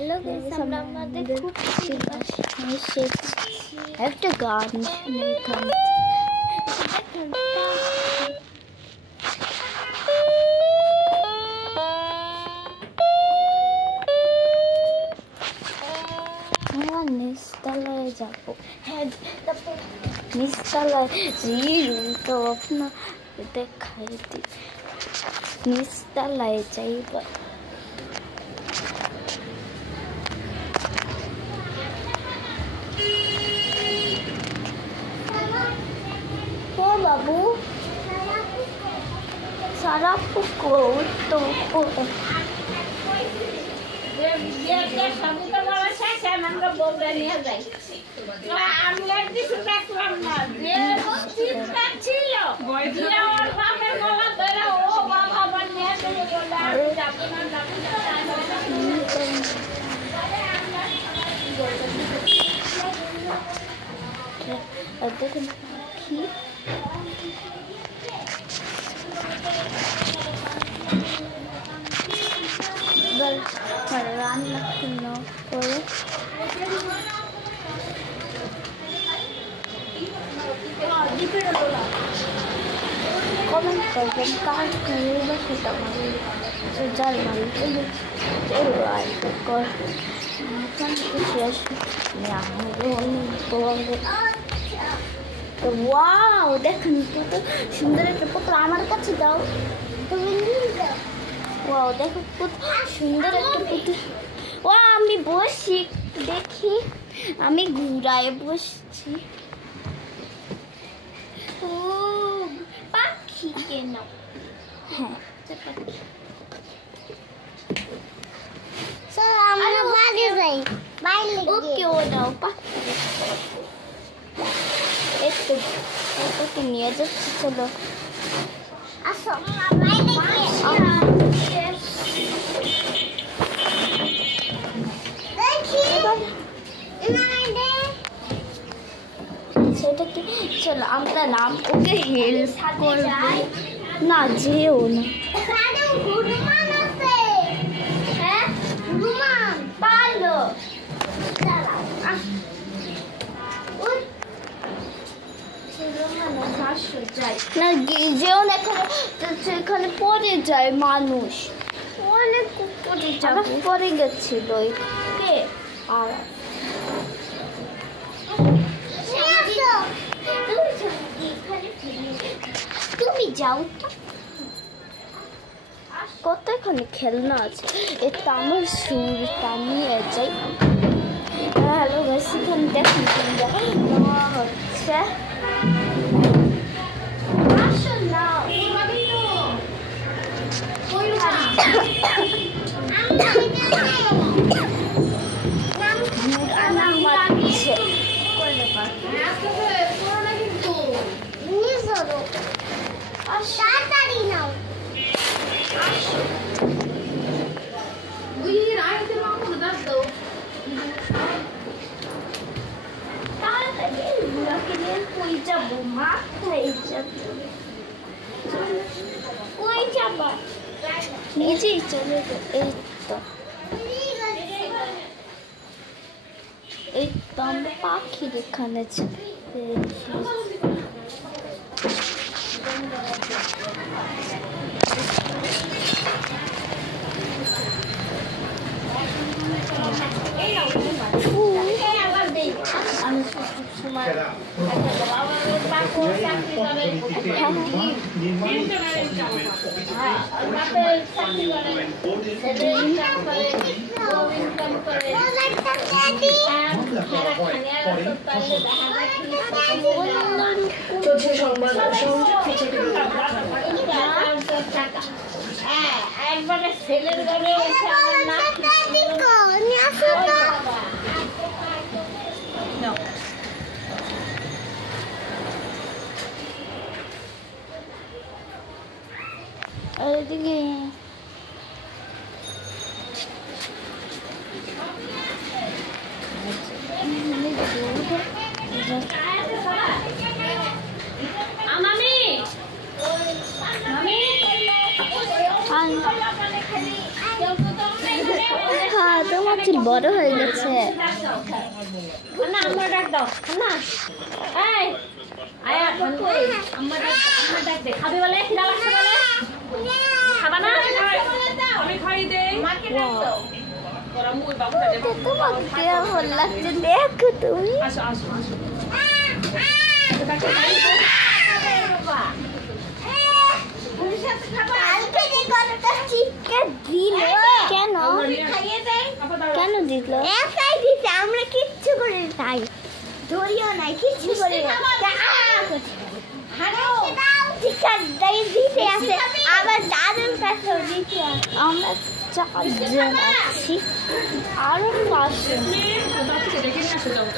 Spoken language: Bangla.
হ্যালো গাইস, আমরা আমাদের খুব একটা গান শুনে নিচতলায় যাবো। হ্যাঁ, নিচতলায় যে রুমটা আপনার দেখাই দি, নিচতলায় যাইবা। बाबू सारा को तो कमेंट करके कार्ड करेगा छोटा मारी तो जल मारी तो लाइक कर तो वाओ দেখুন কত সুন্দর একটা পুতুল আমার কাছে দাও তুমি নিয়ে যাও। ওয়াও দেখো কত সুন্দর একটা পুতুল। ও আমি বসি দেখি, আমি ঘুরায় বসছি। ও পাখি কেন? হ্যাঁ পাখি। স্যার আমরা বাইরে যাই, বাইরে ওকে ও দাও পাখি। একটু একটু নিয়ে যাচ্ছি, চলো আসো বাইরে দেখি সেটা কি? চলো আমরা নাম ওকে হেল্প করবো না, যেও না। হনুমান আছে। হ্যাঁ হনুমান পারলো না, যেও না, এখানে পড়ে যায় মানুষ, অনেক পড়ে যাবে। পড়ে গেছিল আর তুমি যাও তো, কত এখানে খেলনা আছে। এটা আমার সুরটা নিয়ে যাই। হ্যালো গাইস, এখানে দেখুন হচ্ছে নিজেই চলে এই তো আমরা পাখির এখানে একবারে ছেলের ঘরে এদিকে हाँ মাছের বড় হয়ে গেছে। না আমরা ডাক দাও না এই আয়া আমরা ডাক দে খাবে বলে খিদা লাগছে বলে খাবা না আমি খাই দেই মাকে ডাক দাও তোরা মুই বাবুটা দে তোমাকে কেমন লাগছে দেখো তুমি। আসো আসো আসো কালকে যে কতটা চিকেন দিল কেন খাইয়ে দেয় কেন দিল? একাই দিতে আমরা কিচ্ছু করি তাই ধরিও নাই কিচ্ছু করি না হারো চিকেন দাই দিতে আছে আবার দাদুর কাছে দিতে আছে। আমরা 4 জন আছি, আরো 5 জন। দেখে নিয়ে আসো যাও